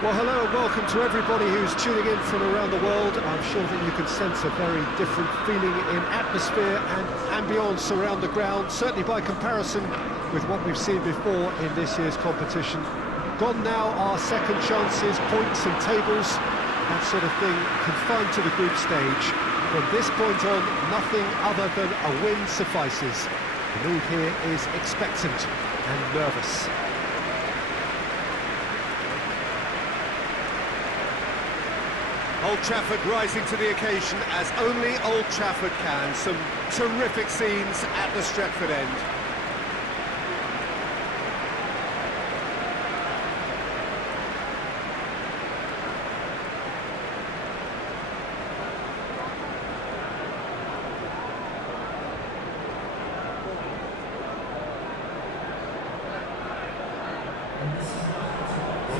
Well, hello and welcome to everybody who's tuning in from around the world. I'm sure that you can sense a very different feeling in atmosphere and ambience around the ground, certainly by comparison with what we've seen before in this year's competition. Gone now are second chances, points and tables, that sort of thing confined to the group stage. From this point on, nothing other than a win suffices. The mood here is expectant and nervous. Old Trafford rising to the occasion as only Old Trafford can. Some terrific scenes at the Stretford end.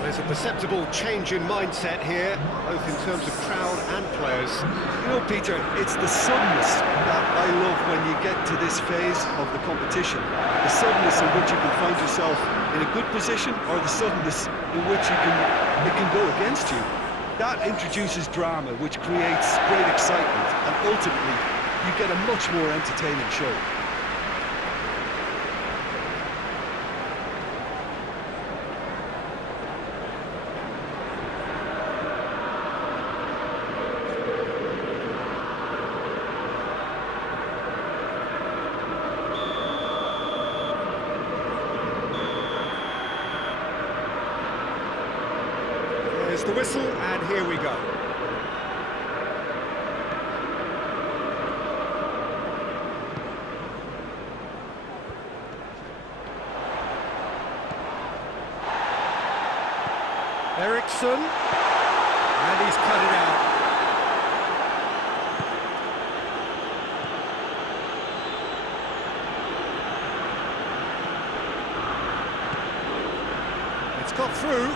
There's a perceptible change in mindset here, both in terms of crowd and players. You know, Peter, it's the suddenness that I love when you get to this phase of the competition. The suddenness in which you can find yourself in a good position, or the suddenness in which it can go against you. That introduces drama, which creates great excitement, and ultimately you get a much more entertaining show. There's the whistle, and here we go. Eriksson, and he's cut it out. It's got through.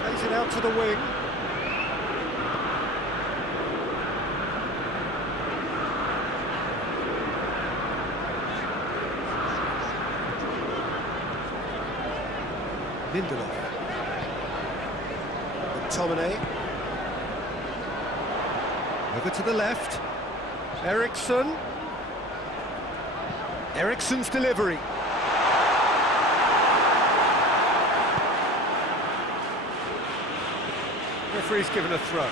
Plays it out to the wing. Lindelof. McTominay. Over to the left. Eriksson. Eriksson's delivery. Referee's given a throw.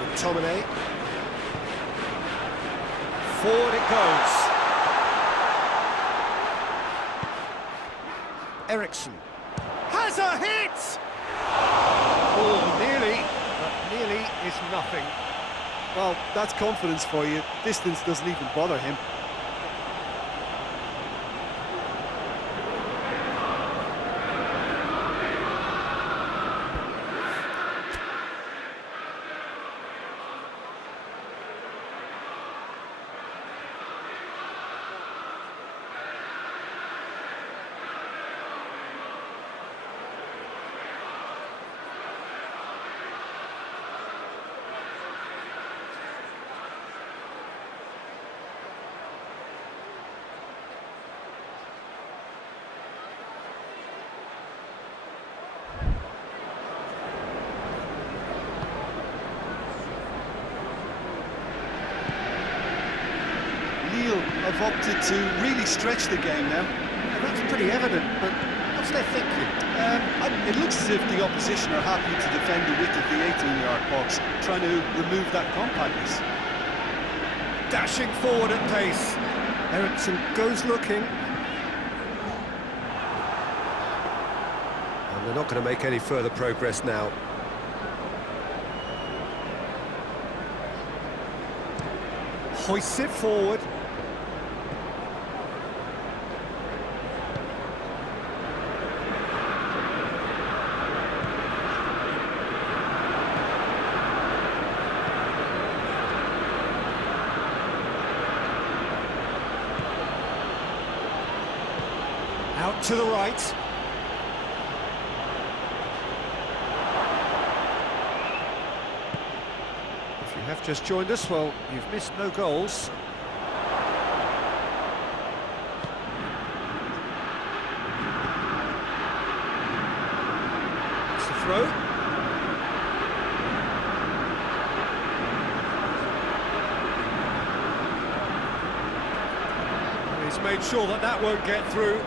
McTominay. Forward it goes. Eriksson has a hit! Oh, nearly, but nearly is nothing. Well, that's confidence for you. Distance doesn't even bother him. Have opted to really stretch the game now. Yeah, that's pretty evident, but what's their thinking? It looks as if the opposition are happy to defend the width of the 18-yard box, trying to remove that compactness. Dashing forward at pace. Eriksson goes looking. And they're not going to make any further progress now. Hoists it forward. Out to the right. If you have just joined us, well, you've missed no goals. throw. He's made sure that that won't get through.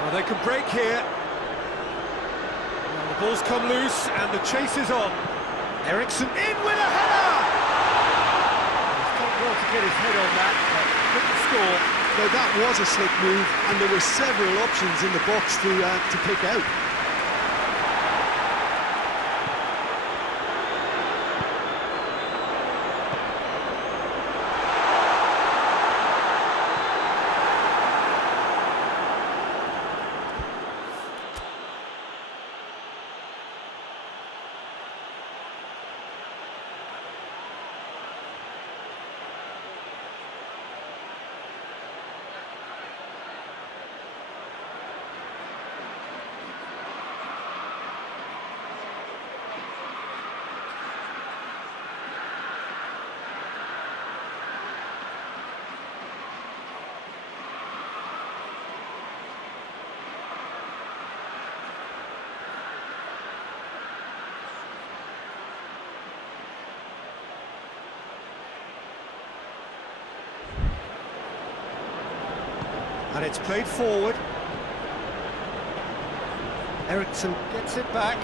Well, they can break here. Well, the ball's come loose and the chase is on. Eriksson in with a header! He's done well to get his head on that, but couldn't score. Now that was a slick move, and there were several options in the box to pick out. And it's played forward. Eriksson gets it back.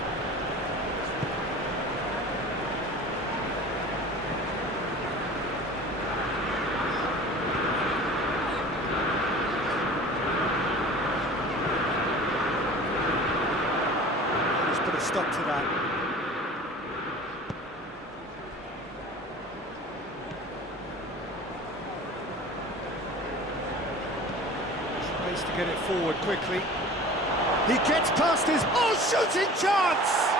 He's put a stop to that. To get it forward quickly. He gets past his... Oh, shooting chance!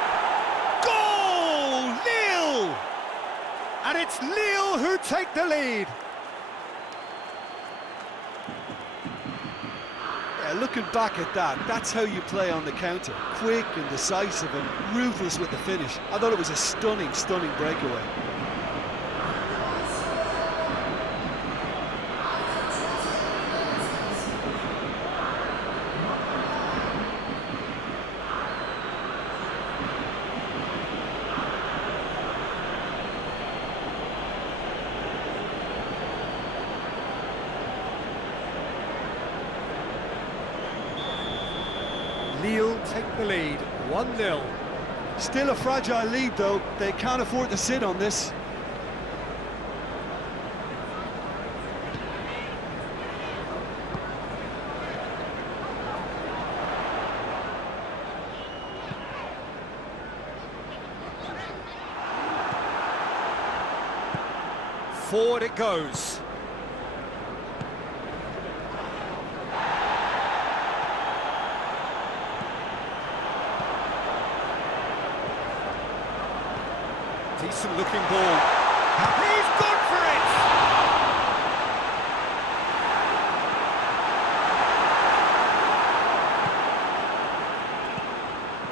Goal! Lille! And it's Lille who take the lead. Yeah, looking back at that, that's how you play on the counter. Quick and decisive and ruthless with the finish. I thought it was a stunning, stunning breakaway. Lille take the lead, 1-0. Still a fragile lead, though. They can't afford to sit on this. Forward it goes. Decent looking ball. He's gone for it!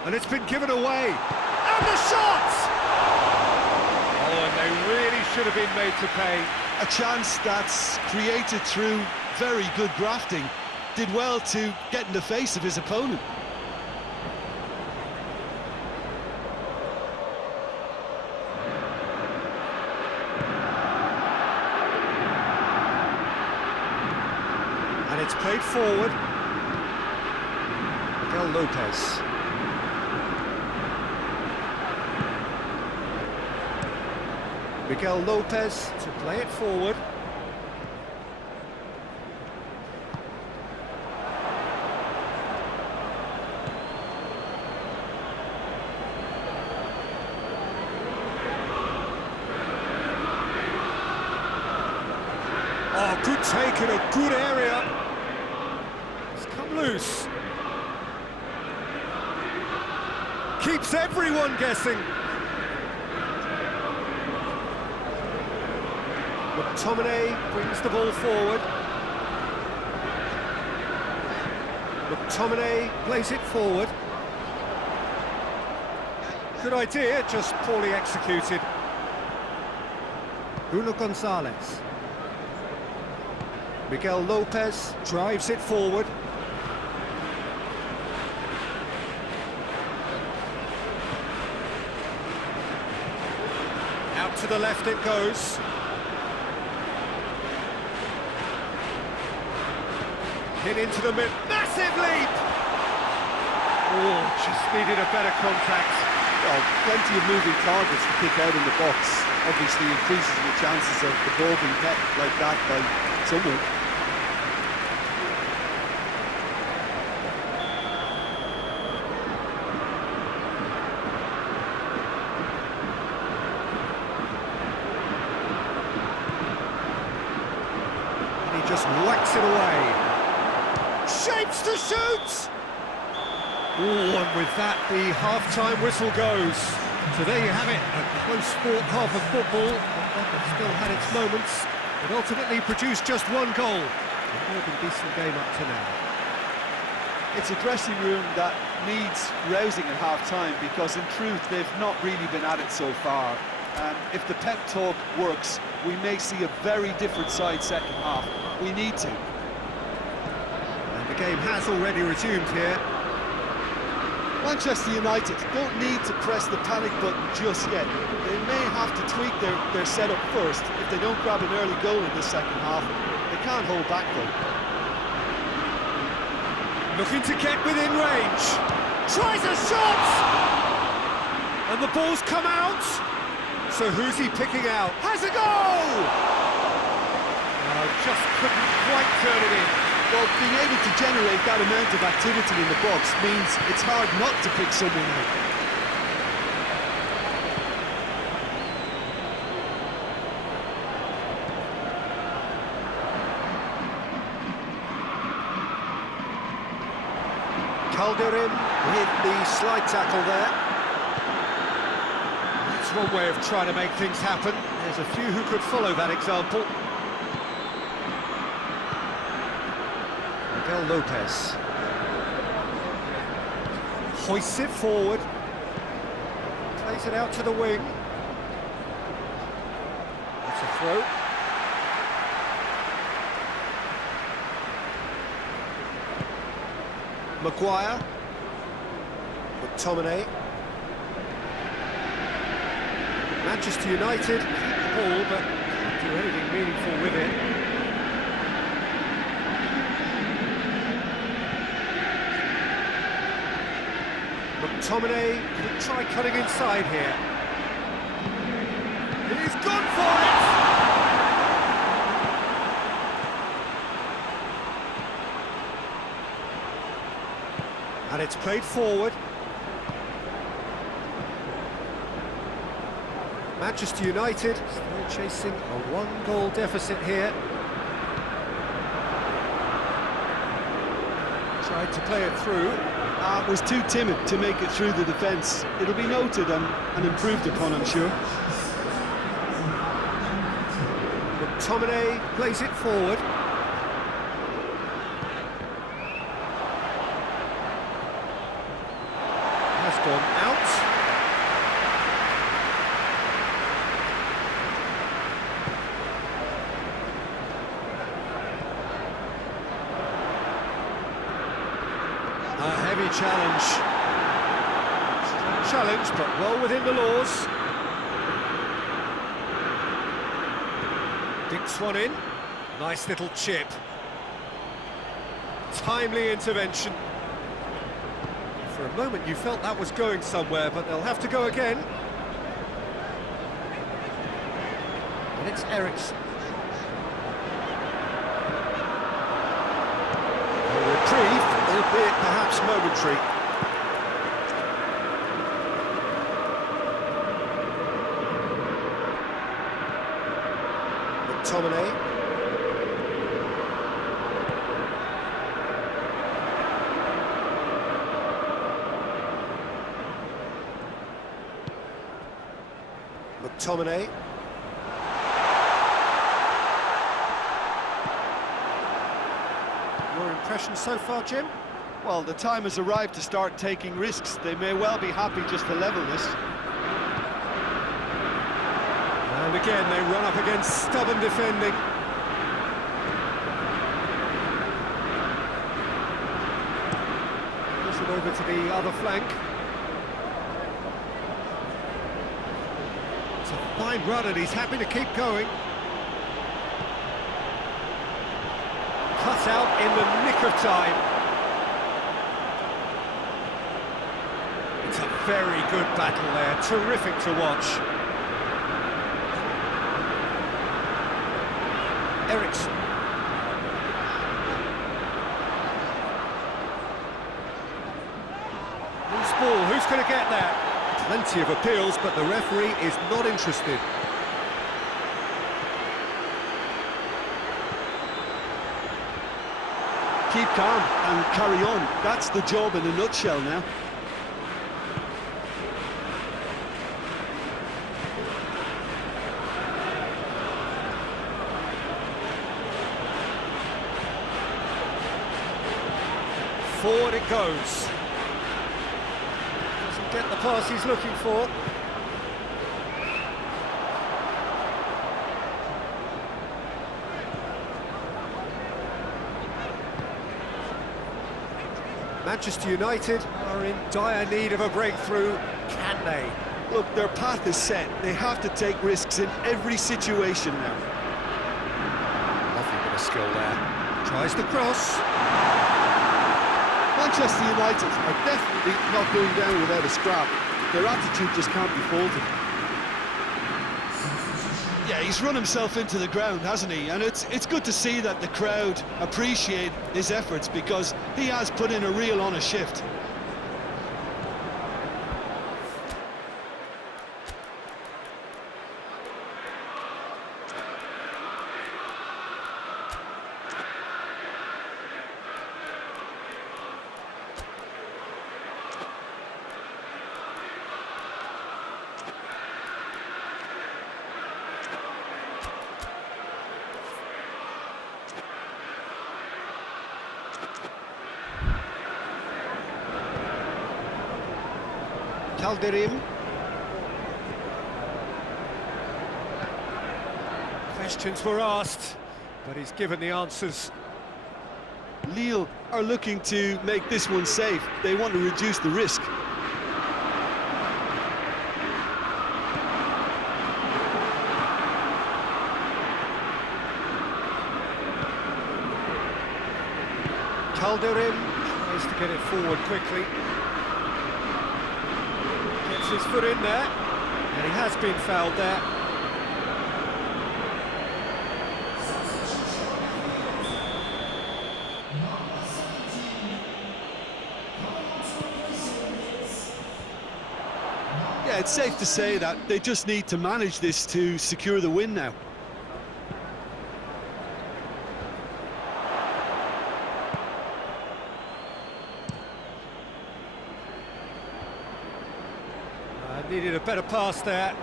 And it's been given away. And the shot! Oh, and they really should have been made to pay. A chance that's created through very good grafting. Did well to get in the face of his opponent. And it's played forward. Miguel Lopez. Miguel Lopez to play it forward. Oh, good take in a good area. It's come loose. Keeps everyone guessing. McTominay brings the ball forward. McTominay plays it forward. Good idea, just poorly executed. Bruno Gonzalez. Miguel Lopez drives it forward. Out to the left it goes. Hit into the mid. Massive leap! Oh, just needed a better contact. Well, plenty of moving targets to pick out in the box. Obviously increases the chances of the ball being hit like that by someone. And he just whacks it away. Shapes to shoot! Oh, and with that, the half-time whistle goes. So there you have it, a close-fought half of football, but that still had its moments. It ultimately produced just one goal. A more than decent game up to now. It's a dressing room that needs rousing at half-time because, in truth, they've not really been at it so far. And if the pep talk works, we may see a very different side second half. We need to. And the game has already resumed here. Manchester United don't need to press the panic button just yet. They may have to tweak their setup first if they don't grab an early goal in this second half. They can't hold back though. Looking to get within range. Tries a shot! And the ball's come out. So who's he picking out? Has a goal! Just couldn't quite turn it in. Well, being able to generate that amount of activity in the box means it's hard not to pick someone out. Calderin hit the slide tackle there. That's one way of trying to make things happen. There's a few who could follow that example. Miguel Lopez hoists it forward, plays it out to the wing. It's a throw. Maguire, McTominay. Manchester United keep the ball, but can't do anything meaningful with it. McTominay could try cutting inside here. He's gone for it! And it's played forward. Manchester United still chasing a one-goal deficit here. Tried to play it through. Was too timid to make it through the defence. It'll be noted and improved upon, I'm sure. McTominay plays it forward. Has gone out. A heavy challenge. Challenge, but well within the laws. Dinks one in. Nice little chip. Timely intervention. For a moment you felt that was going somewhere, but they'll have to go again. And it's Eriksson. A reprieve, albeit perhaps momentary. McTominay. McTominay. Your impression so far, Jim? Well, the time has arrived to start taking risks. They may well be happy just to level this. And And again, they run up against stubborn defending. Push it over to the other flank. It's a fine run and he's happy to keep going. Cut out in the nick of time. It's a very good battle there, terrific to watch. Ericsson. Loose ball, who's going to get that? Plenty of appeals, but the referee is not interested. Keep calm and carry on. That's the job in a nutshell now. Forward it goes. Doesn't get the pass he's looking for. Manchester United are in dire need of a breakthrough. Can they? Look, their path is set. They have to take risks in every situation now. Lovely bit of skill there. Tries the cross. Manchester United are definitely not going down without a scrap. Their attitude just can't be faulted. Yeah, he's run himself into the ground, hasn't he? And it's good to see that the crowd appreciate his efforts, because he has put in a real honest shift. Calderim. Questions were asked, but he's given the answers. Lille are looking to make this one safe. They want to reduce the risk. Calderim tries to get it forward quickly. Gets his foot in there, and he has been fouled there. Yeah, it's safe to say that they just need to manage this to secure the win now. Needed a better pass there.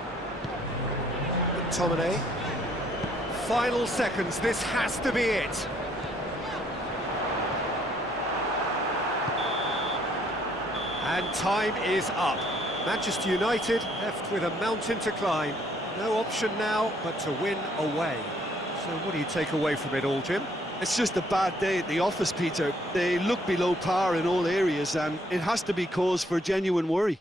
McTominay. Final seconds, this has to be it. And time is up. Manchester United left with a mountain to climb. No option now but to win away. So what do you take away from it all, Jim? It's just a bad day at the office, Peter. They look below par in all areas, and it has to be cause for genuine worry.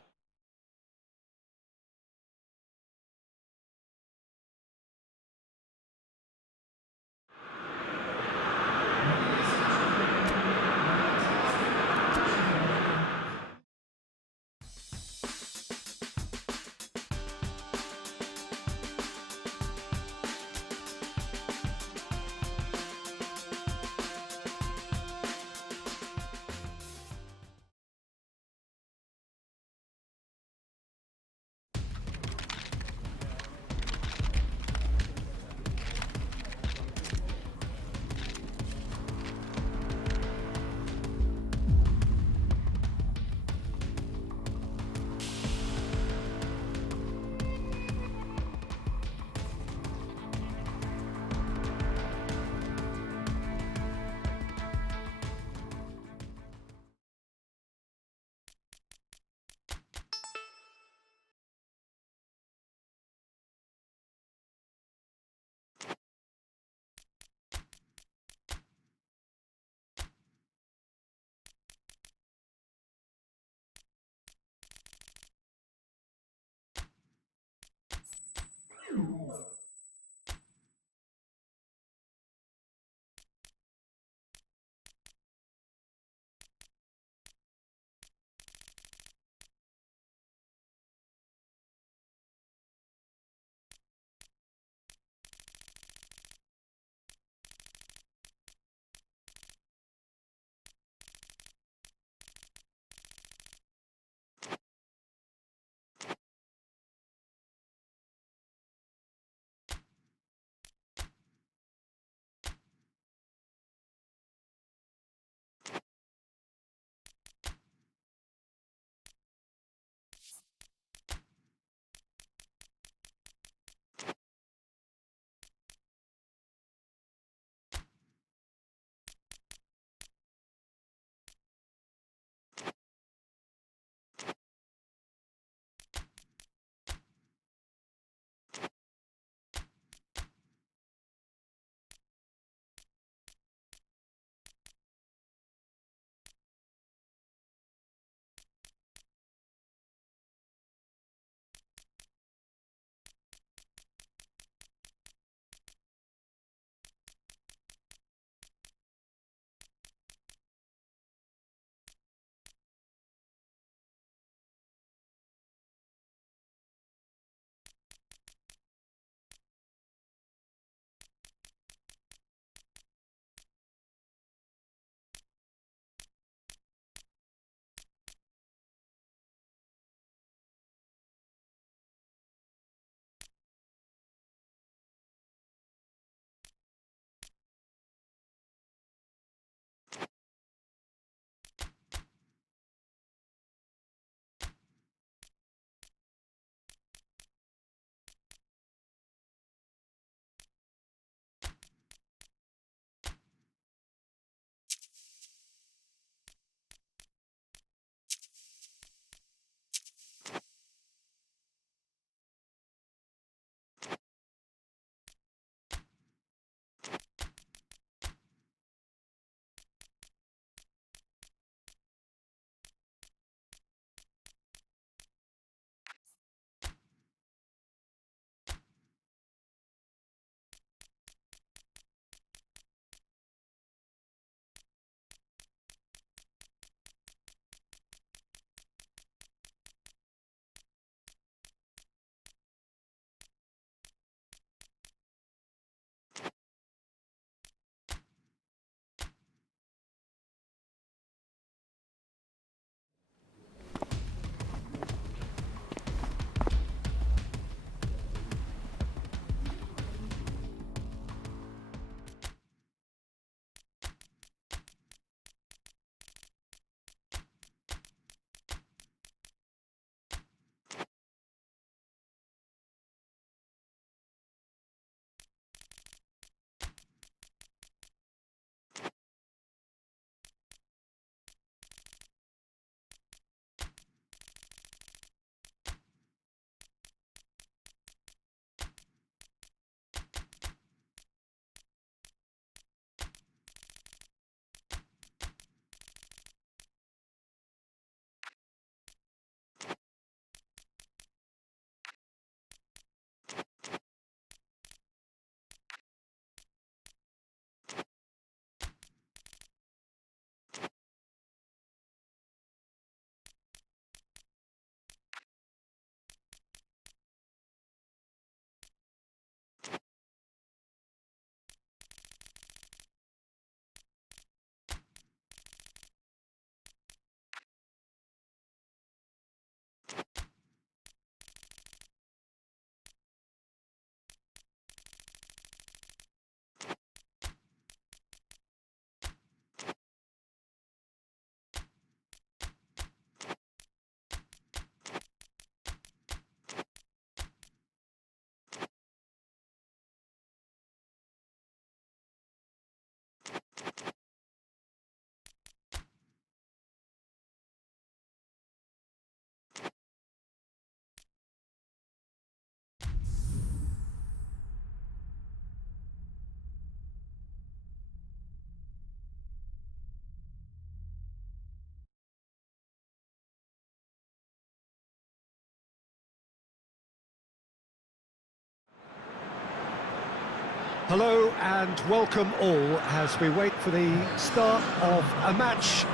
Hello and welcome all as we wait for the start of a match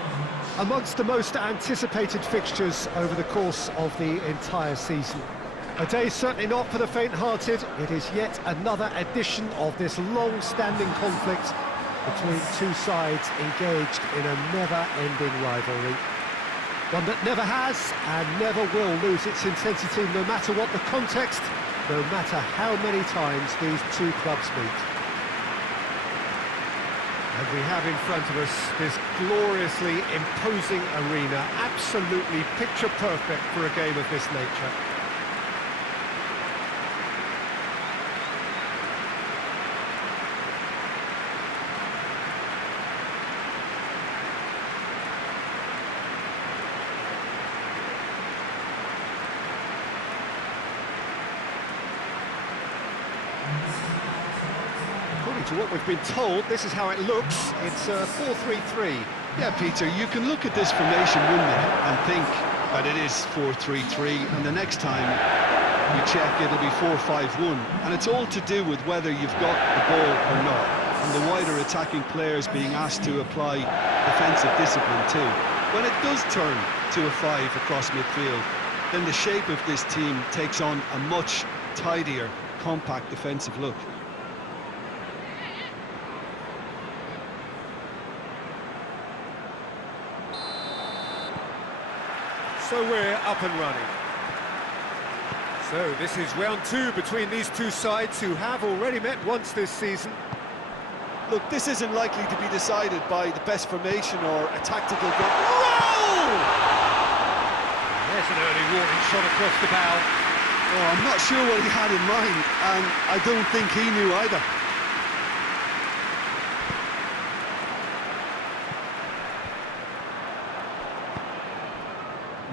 amongst the most anticipated fixtures over the course of the entire season. A day certainly not for the faint-hearted. It is yet another edition of this long-standing conflict between two sides engaged in a never-ending rivalry. One that never has and never will lose its intensity, no matter what the context, no matter how many times these two clubs meet. And we have in front of us this gloriously imposing arena, absolutely picture perfect for a game of this nature. To what we've been told, this is how it looks. It's 4-3-3. Yeah, Peter, you can look at this formation 1 minute and think that it is 4-3-3, and the next time you check it'll be 4-5-1, and it's all to do with whether you've got the ball or not, and the wider attacking players being asked to apply defensive discipline too. When it does turn to a 5 across midfield, then the shape of this team takes on a much tidier, compact defensive look. So we're up and running. So this is round 2 between these two sides who have already met once this season. Look, this isn't likely to be decided by the best formation or a tactical goal. Whoa! There's an early warning shot across the bow. Oh, I'm not sure what he had in mind, and I don't think he knew either.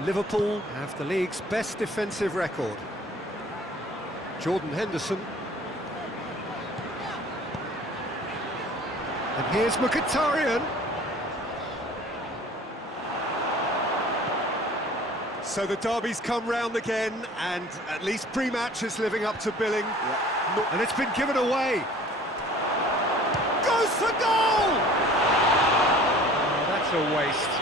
Liverpool have the league's best defensive record. Jordan Henderson. And here's Mkhitaryan. So the derby's come round again, and at least pre-match is living up to billing. Yeah. And it's been given away. Goes for goal! Oh, that's a waste.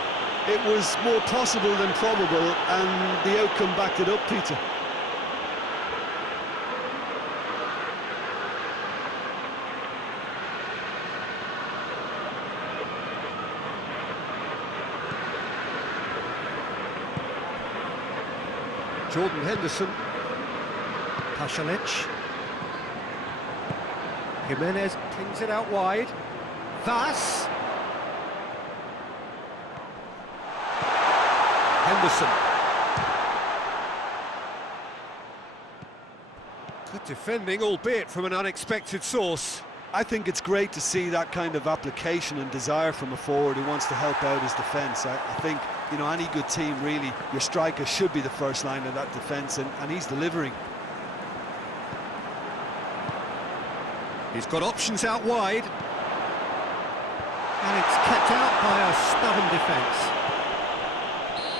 It was more possible than probable, and the outcome backed it up, Peter. Jordan Henderson. Pasalic. Jimenez pings it out wide. Vas. Henderson. Good defending, albeit from an unexpected source. I think it's great to see that kind of application and desire from a forward who wants to help out his defence. I think, you know, any good team, really, your striker should be the first line of that defence, and he's delivering. He's got options out wide. And it's kept out by a stubborn defence.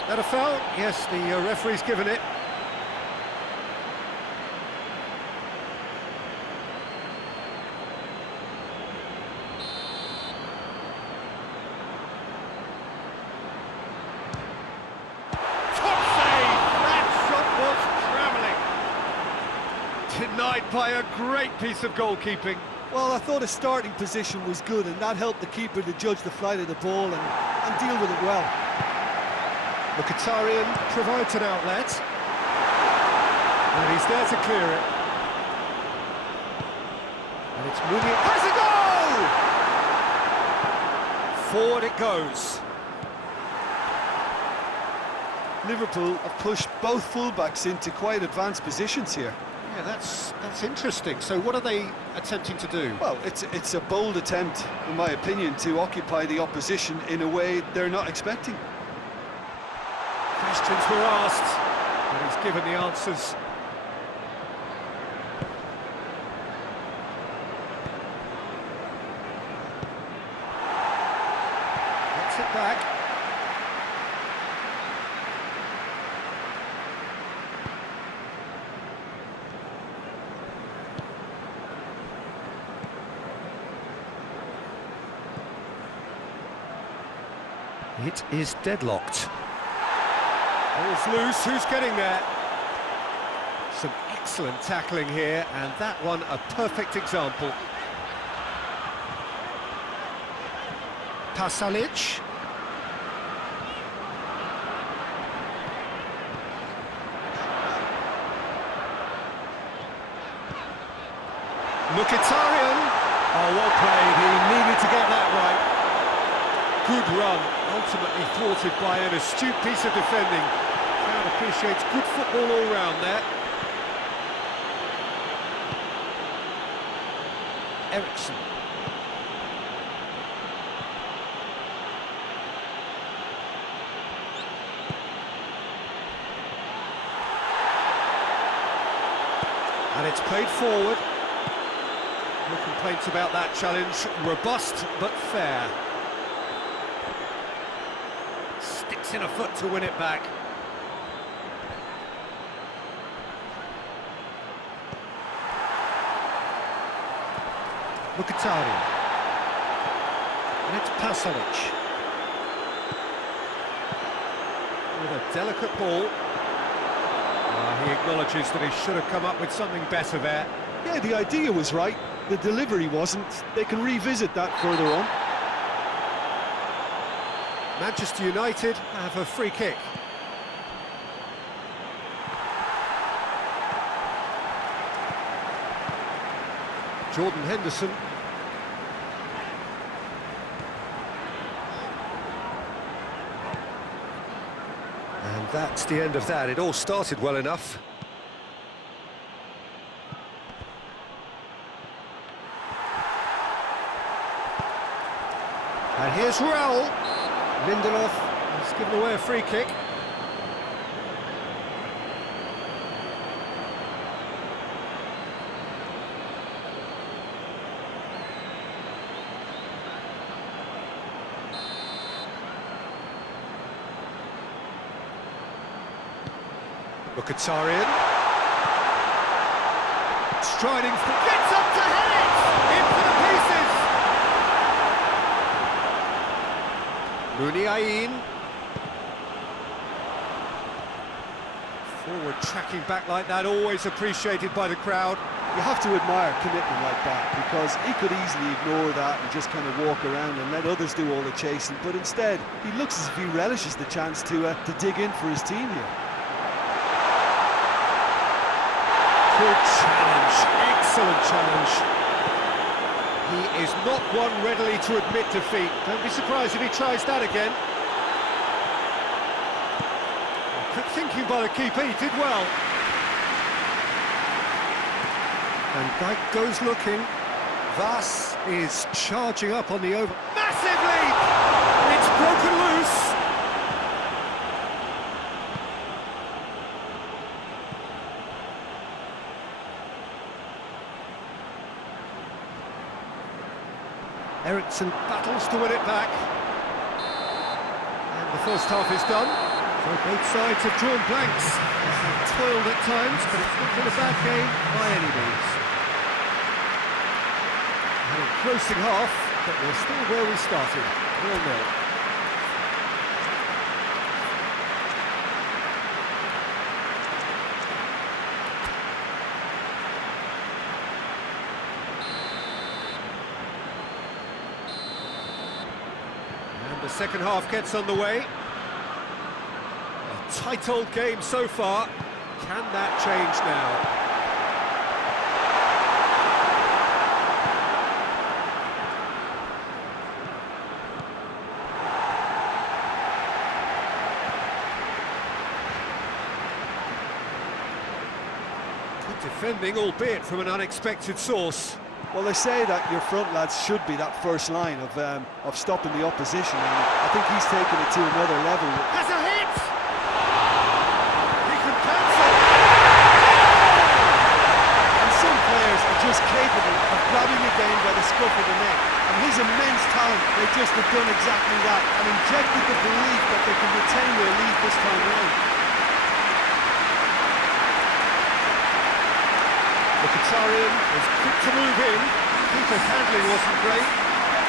That a foul? Yes, the referee's given it. Top save! That shot was travelling. Denied by a great piece of goalkeeping. Well, I thought his starting position was good, and that helped the keeper to judge the flight of the ball and deal with it well. Mkhitaryan provides an outlet. And he's there to clear it. And it's moving. Has a goal! Forward it goes. Liverpool have pushed both fullbacks into quite advanced positions here. Yeah, that's interesting. So what are they attempting to do? Well, it's a bold attempt, in my opinion, to occupy the opposition in a way they're not expecting. Questions were asked, but he's given the answers. Gets it back. It is deadlocked. Ball's loose, who's getting there? Some excellent tackling here, and that one a perfect example. Pasalic. Mkhitaryan. Oh, well played, he needed to get that right. Good run, ultimately thwarted by an astute piece of defending. Crowd appreciates good football all round there. Ericsson. And it's played forward. No complaints about that challenge. Robust but fair. Sticks in a foot to win it back. Mkhitaryan. And it's Pasalic. With a delicate ball. He acknowledges that he should have come up with something better there. Yeah, the idea was right, the delivery wasn't. They can revisit that further on. Manchester United have a free kick. Jordan Henderson. And that's the end of that. It all started well enough. And here's Raul. Lindelof has given away a free kick. Mkhitaryan. Striding, gets up to head it! Into the pieces! Muniain. Forward tracking back like that, always appreciated by the crowd. You have to admire commitment like that, because he could easily ignore that and just kind of walk around and let others do all the chasing, but instead he looks as if he relishes the chance to dig in for his team here. Good challenge, excellent challenge. He is not one readily to admit defeat. Don't be surprised if he tries that again. Quick thinking by the keeper, he did well. And Dyke goes looking. Vas is charging up on the over. Massive leap! It's broken loose. Ericsson battles to win it back. And the first half is done. So both sides have drawn blanks. They've toiled at times, but it's not been a bad game by any means. An engrossing half, but we're still where we started. 0-0. The second half gets underway. A tight old game so far. Can that change now? Good defending, albeit from an unexpected source. Well, they say that your front lads should be that first line of stopping the opposition, and I think he's taken it to another level. Has a hit! He can cancel! And some players are just capable of grabbing a game by the scruff of the neck, and his immense talent, they just have done exactly that, and injected the belief that they can retain their lead this time round. Mkhitaryan is quick to move in. Keeper's handling wasn't great.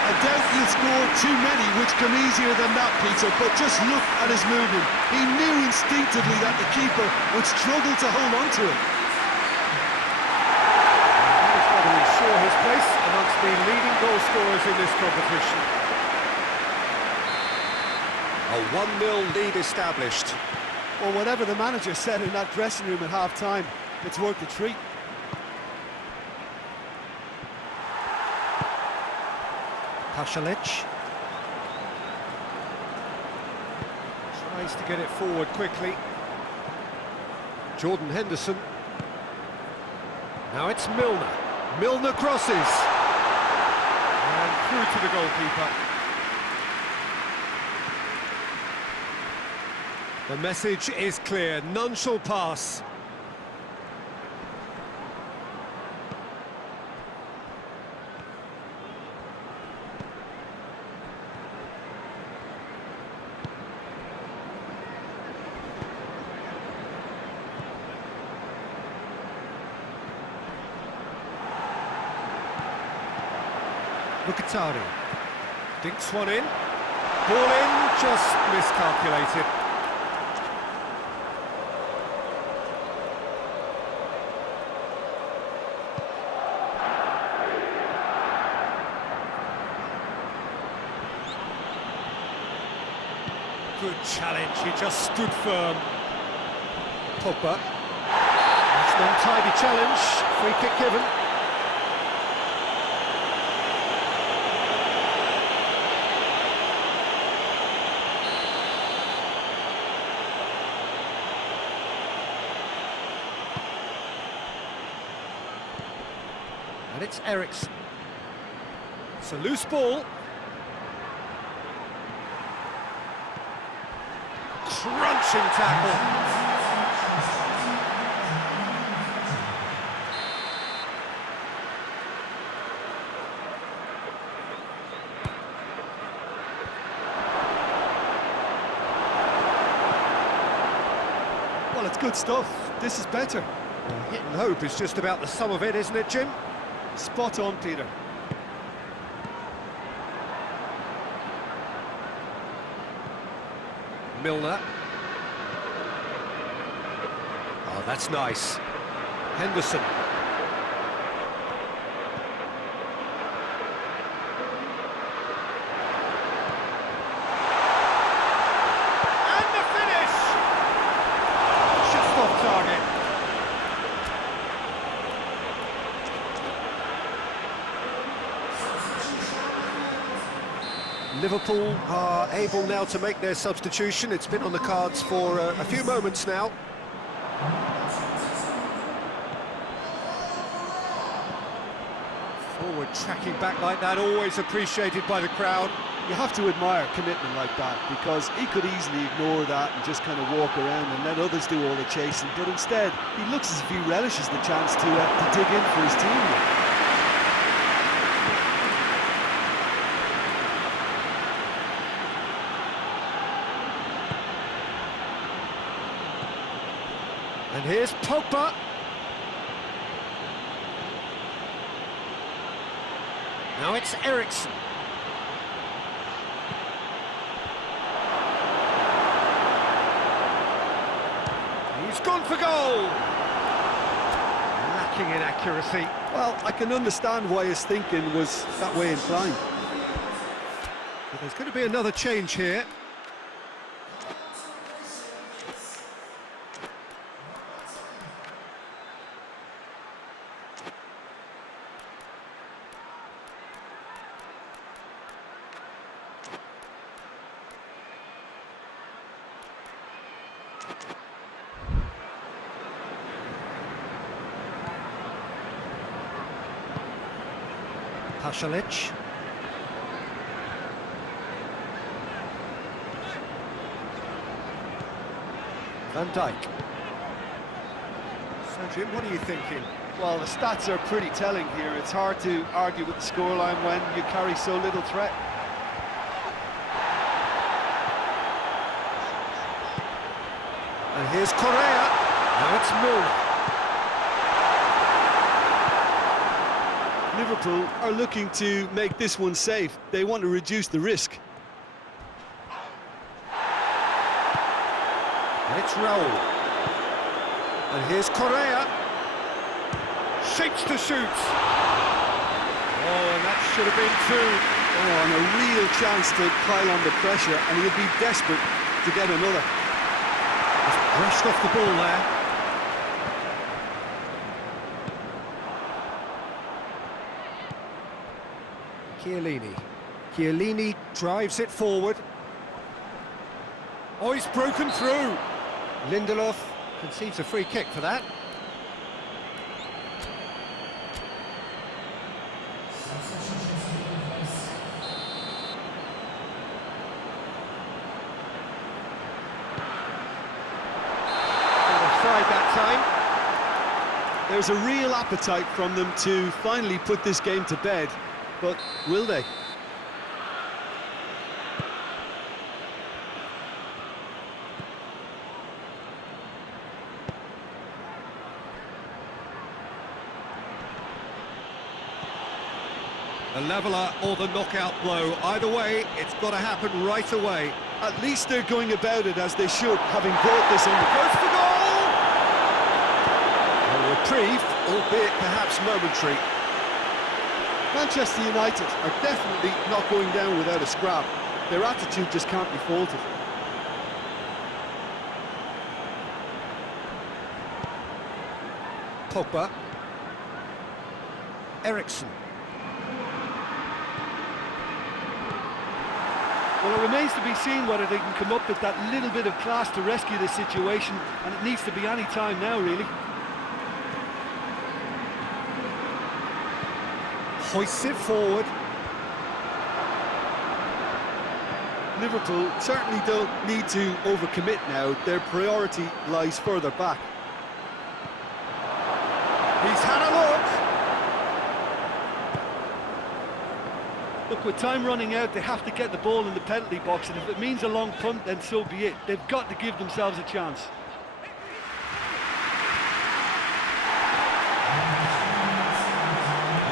I doubt he'll score too many, which come easier than that, Peter, but just look at his movement. He knew instinctively that the keeper would struggle to hold on to it. He's got to ensure his place amongst the leading goal scorers in this competition. A 1-0 lead established. Well, whatever the manager said in that dressing room at half-time, it's worth the treat. Pasalic tries to get it forward quickly. Jordan Henderson. Now it's Milner. Milner crosses. And through to the goalkeeper. The message is clear, none shall pass. Mkhitaryan dinks one in. Ball in, just miscalculated. Good challenge, he just stood firm. Pogba. It's an untidy challenge, free kick given. And it's Eriksen. It's a loose ball. Crunching tackle. Well, it's good stuff. This is better. Hit and hope is just about the sum of it, isn't it, Jim? Spot on, Peter. Milner. Oh, that's nice. Henderson. And the finish! Just off target. Liverpool are able now to make their substitution. It's been on the cards for a few moments now. Forward tracking back like that, always appreciated by the crowd. You have to admire commitment like that, because he could easily ignore that and just kind of walk around and let others do all the chasing, but instead he looks as if he relishes the chance to dig in for his team. And here's Pogba. Now it's Eriksen. He's gone for goal. Lacking in accuracy. Well, I can understand why his thinking was that way inclined. But there's going to be another change here. Pasalic. Van Dijk. So, Jim, what are you thinking? Well, the stats are pretty telling here. It's hard to argue with the scoreline when you carry so little threat. And here's Correa. Now it's Milner. Liverpool are looking to make this one safe. They want to reduce the risk. And it's Raul. And here's Correa. Shapes to shoot. Oh, and that should have been two. Oh, and a real chance to pile on the pressure, and he'll be desperate to get another. Just brushed off the ball there. Chiellini drives it forward. Oh, he's broken through. Lindelof concedes a free kick for that. Offside that time. There's a real appetite from them to finally put this game to bed, but will they? The leveller or the knockout blow. Either way, it's got to happen right away. At least they're going about it as they should, having brought this on. Goes for goal! A reprieve, albeit perhaps momentary. Manchester United are definitely not going down without a scrap. Their attitude just can't be faulted. Pogba. Ericsson. Well, it remains to be seen whether they can come up with that little bit of class to rescue this situation, and it needs to be any time now, really. Hoists it forward. Liverpool certainly don't need to overcommit now. Their priority lies further back. He's had a look. Look, with time running out, they have to get the ball in the penalty box, and if it means a long punt, then so be it. They've got to give themselves a chance.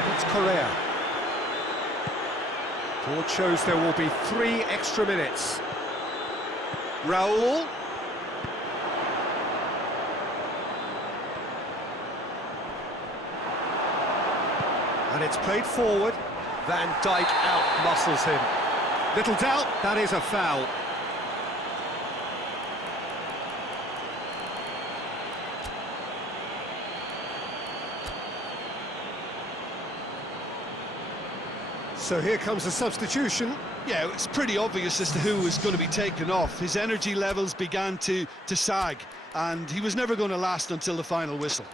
And it's Correa. Board shows there will be 3 extra minutes. Raul. And it's played forward. Van Dijk out-muscles him. Little doubt, that is a foul. So here comes a substitution. Yeah, it's pretty obvious as to who was going to be taken off. His energy levels began to sag, and he was never going to last until the final whistle.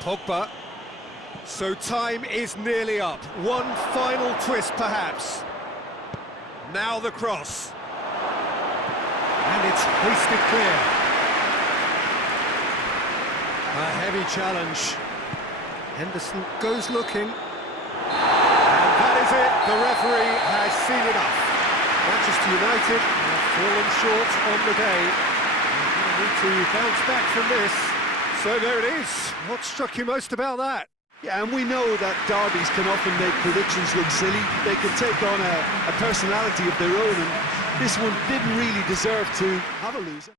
Pogba. So time is nearly up. One final twist, perhaps. Now the cross. And it's hoisted clear. A heavy challenge. Henderson goes looking. And that is it. The referee has seen enough. Manchester United have fallen short on the day. They need to bounce back from this. So there it is. What struck you most about that? Yeah, and we know that derbies can often make predictions look silly. They can take on a personality of their own, and this one didn't really deserve to have a loser.